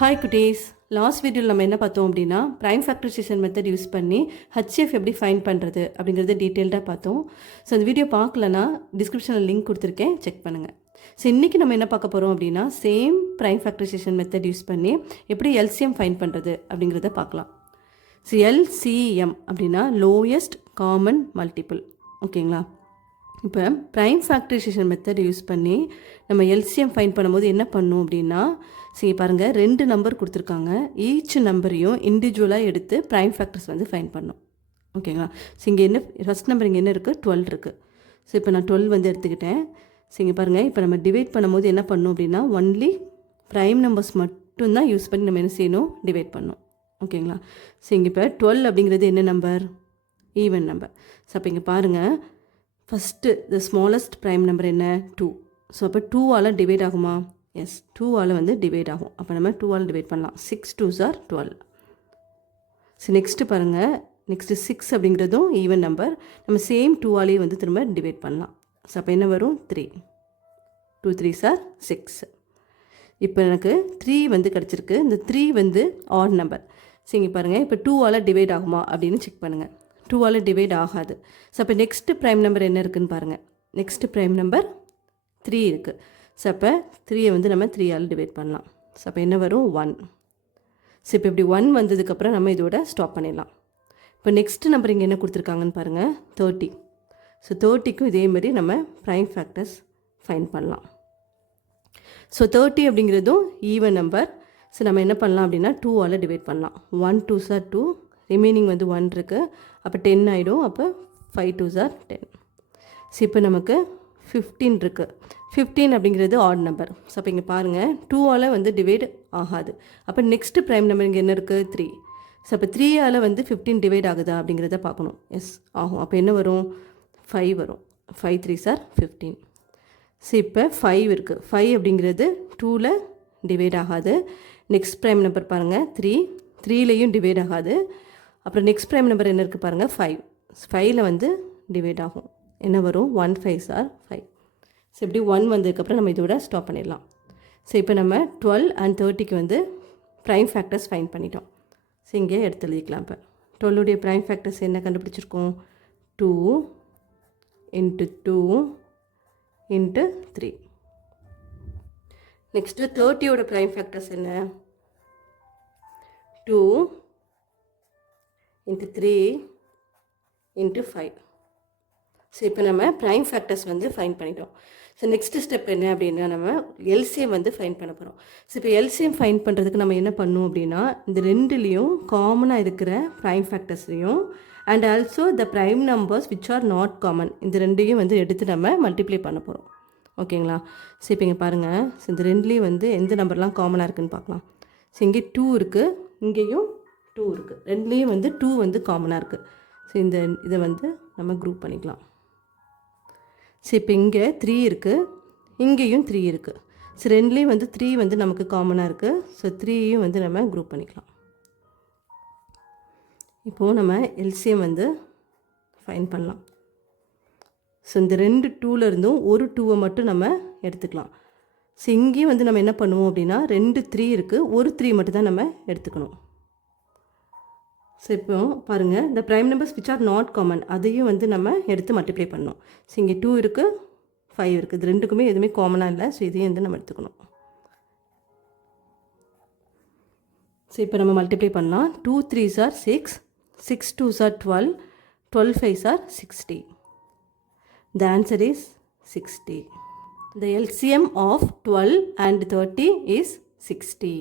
Hi குட்டீஸ், last வீடியோவில் நம்ம என்ன பார்த்தோம் அப்படின்னா ப்ரைம் ஃபேக்டரைசேஷன் மெத்தட் யூஸ் பண்ணி ஹெச்எஃப் எப்படி ஃபைண்ட் பண்ணுறது அப்படிங்கிறத டீட்டெயில்டாக பார்த்தோம். ஸோ அந்த வீடியோ பார்க்கலன்னா டிஸ்கிரிப்ஷனில் லிங்க் கொடுத்துருக்கேன், செக் பண்ணுங்கள். ஸோ இன்றைக்கி நம்ம என்ன பார்க்க போகிறோம் அப்படின்னா same prime factorisation method use பண்ணி எப்படி எல்சிஎம் ஃபைண்ட் பண்ணுறது அப்படிங்கிறத பார்க்கலாம். ஸோ எல்சிஎம் அப்படின்னா லோயஸ்ட் காமன் மல்டிபிள். ஓகேங்களா? இப்போ ப்ரைம் ஃபேக்டரைசேஷன் மெத்தட் யூஸ் பண்ணி நம்ம எல்சிஎம் ஃபைண்ட் பண்ணும்போது என்ன பண்ணணும் அப்படின்னா, சரி பாருங்கள், 2 நம்பர் கொடுத்துருக்காங்க. ஈச் நம்பரையும் இண்டிவிஜுவலாக எடுத்து ப்ரைம் ஃபேக்டர்ஸ் வந்து ஃபைண்ட் பண்ணணும். ஓகேங்களா? ஸோ இங்கே என்ன ஃபஸ்ட் நம்பர் இங்கே என்ன இருக்குது, 12 இருக்குது. ஸோ இப்போ நான் 12 வந்து எடுத்துக்கிட்டேன். ஸோ இங்கே பாருங்கள், இப்போ நம்ம டிவைட் பண்ணும்போது என்ன பண்ணணும் அப்படின்னா ஒன்லி ப்ரைம் நம்பர்ஸ் மட்டும்தான் யூஸ் பண்ணி நம்ம என்ன செய்யணும், டிவைட் பண்ணணும். ஓகேங்களா? ஸோ இங்கே இப்போ 12 அப்படிங்கிறது என்ன நம்பர், ஈவன் நம்பர். ஸோ அப்போ இங்கே பாருங்கள், first the smallest prime number என்ன, 2. ஸோ அப்போ 2ஆல் டிவைட் ஆகுமா? எஸ், 2ஆல் வந்து டிவைட் ஆகும். அப்போ நம்ம 2ஆல் டிவைட் பண்ணலாம். 6 2s are 12. ஸோ நெக்ஸ்ட்டு பாருங்கள், நெக்ஸ்ட்டு 6 அப்படிங்கிறதும் ஈவன் நம்பர். நம்ம சேம் 2ஆலேயே வந்து திரும்ப டிவைட் பண்ணலாம். ஸோ அப்போ என்ன வரும், 3. 2 3s are 6. இப்போ எனக்கு 3 வந்து கிடச்சிருக்கு. இந்த 3 வந்து ஆட் நம்பர். ஸோ இங்கே பாருங்கள், இப்போ 2ஆல் டிவைட் ஆகுமா அப்படின்னு செக் பண்ணுங்கள். 2ஆல் டிவைட் ஆகாது. ஸோ அப்போ நெக்ஸ்ட்டு ப்ரைம் நம்பர் என்ன இருக்குதுன்னு பாருங்கள். நெக்ஸ்ட்டு ப்ரைம் நம்பர் 3 இருக்குது. ஸோ அப்போ 3ஐ வந்து நம்ம 3ஆல் டிவைட் பண்ணலாம். ஸோ அப்போ என்ன வரும், 1. ஸோ இப்போ இப்படி 1 வந்ததுக்கப்புறம் நம்ம இதோட ஸ்டாப் பண்ணிடலாம். இப்போ நெக்ஸ்ட்டு நம்பர் இங்கே என்ன கொடுத்துருக்காங்கன்னு பாருங்கள், 30. ஸோ 30க்கும் இதே மாதிரி நம்ம ப்ரைம் ஃபேக்டர்ஸ் ஃபைண்ட் பண்ணலாம். ஸோ 30 அப்படிங்கிறதும் ஈவன் நம்பர். ஸோ நம்ம என்ன பண்ணலாம் அப்படின்னா 2ஆல் டிவைட் பண்ணலாம். 1 2s are 2, ரிமைனிங் வந்து 1 இருக்குது. அப்போ 10 ஆகிடும். அப்போ 5 2s are 10. ஸோ இப்போ நமக்கு 15 இருக்குது. 15 அப்படிங்கிறது ஆட் நம்பர். ஸோ அப்போ இங்கே பாருங்கள், 2ஆல் வந்து டிவைட் ஆகாது. அப்போ நெக்ஸ்ட்டு ப்ரைம் நம்பர் இங்கே என்ன இருக்குது, 3. ஸோ அப்போ 3ஆல் வந்து 15 டிவைட் ஆகுதா அப்படிங்கிறத பார்க்கணும். எஸ் ஆகும். அப்போ என்ன வரும், 5 வரும். 5 3s are 15. ஸோ இப்போ 5 இருக்குது. 5 அப்படிங்கிறது 2ல் டிவைட் ஆகாது. நெக்ஸ்ட் ப்ரைம் நம்பர் பாருங்கள், 3. 3லேயும் டிவைட் ஆகாது. அப்புறம் நெக்ஸ்ட் ப்ரைம் நம்பர் என்ன இருக்குது பாருங்கள், 5. 5ல் வந்து டிவைட் ஆகும். என்ன வரும், 1 5s are 5. ஸோ இப்படி 1 வந்ததுக்கப்புறம் நம்ம இதோட ஸ்டாப் பண்ணிடலாம். ஸோ இப்போ நம்ம 12 and 30க்கு வந்து ப்ரைம் ஃபேக்டர்ஸ் ஃபைண்ட் பண்ணிட்டோம். ஸோ இங்கே எடுத்து எழுதிக்கலாம். இப்போ 12உடைய ப்ரைம் ஃபேக்டர்ஸ் என்ன கண்டுபிடிச்சிருக்கோம், 2 × 2 × 3. நெக்ஸ்ட்டு 30யோட ப்ரைம் ஃபேக்டர்ஸ் என்ன, 2 × 3 × 5. ஸோ இப்போ நம்ம ப்ரைம் ஃபேக்டர்ஸ் வந்து ஃபைண்ட் பண்ணிட்டோம். ஸோ நெக்ஸ்ட்டு ஸ்டெப் என்ன அப்படின்னா நம்ம எல்சிஎம் வந்து ஃபைண்ட் பண்ண போகிறோம். ஸோ இப்போ எல்சிஎம் ஃபைண்ட் பண்ணுறதுக்கு நம்ம என்ன பண்ணணும் அப்படின்னா இந்த 2லேயும் காமனாக இருக்கிற ப்ரைம் ஃபேக்டர்ஸையும் and also the prime numbers which are not common, இந்த 2ஐயும் வந்து எடுத்து நம்ம மல்டிப்ளை பண்ண போகிறோம். ஓகேங்களா? ஸோ இப்போ இங்கே பாருங்கள், ஸோ இந்த 2லேயும் வந்து எந்த நம்பர்லாம் காமனாக இருக்குதுன்னு பார்க்கலாம். ஸோ இங்கே 2 இருக்குது, இங்கேயும் 2 இருக்குது. 2லேயும் வந்து 2 வந்து காமனாக இருக்குது. ஸோ இதை வந்து நம்ம குரூப் பண்ணிக்கலாம். ஸோ இப்போ இங்கே 3 இருக்குது, இங்கேயும் 3 இருக்குது. ஸோ 2லேயும் வந்து 3 வந்து நமக்கு காமனாக இருக்குது. ஸோ 3யும் வந்து நம்ம குரூப் பண்ணிக்கலாம். இப்போது நம்ம எல்சிஎம் வந்து ஃபைண்ட் பண்ணலாம். ஸோ இந்த 2 2லேருந்தும் ஒரு 2ஐ மட்டும் நம்ம எடுத்துக்கலாம். ஸோ இங்கேயும் வந்து நம்ம என்ன பண்ணுவோம் அப்படின்னா 2 3 இருக்குது, ஒரு 3 மட்டும் தான் நம்ம எடுத்துக்கணும். ஸோ இப்போ பாருங்கள், இந்த prime numbers which are not common அதையும் வந்து நம்ம எடுத்து மல்டிப்ளை பண்ணணும். ஸோ இங்கே 2 இருக்குது, 5 இருக்குது. இது ரெண்டுக்குமே எதுவுமே காமனாக இல்லை. ஸோ இதையும் வந்து நம்ம எடுத்துக்கணும். ஸோ இப்போ நம்ம மல்டிப்ளை பண்ணலாம். 2 3s are 6, 6 2s are 12, 12 5s are 60. The answer is 60. The LCM of 12 and 30 is 60.